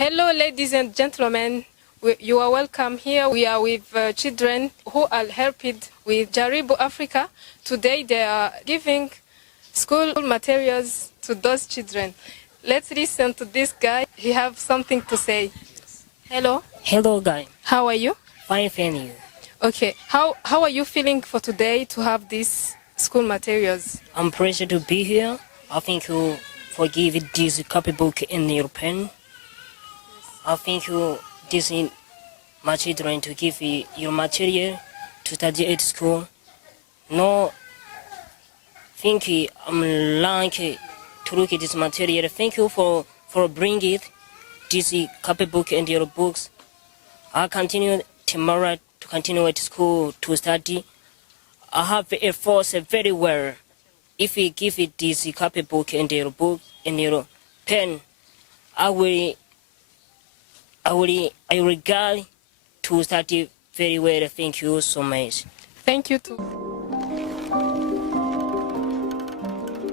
Hello, ladies and gentlemen. You are welcome here. We are with children who are helped with Jaribu Africa. Today they are giving school materials to those children. Let's listen to this guy. He have something to say. Hello. Hello, guy. How are you? Fine, thank you. Okay. How are you feeling for today to have these school materials? I'm pleased to be here. I thank you for giving this copybook in your pen. I thank you this in my children to give your material to study at school. No, thank you. I'm like to look at this material. Thank you for bringing it, this copybook and your books. I'll continue tomorrow to continue at school to study. I have a force very well. If you give it this copybook and your book and your pen, I will regard to study very well. Thank you so much. Thank you too.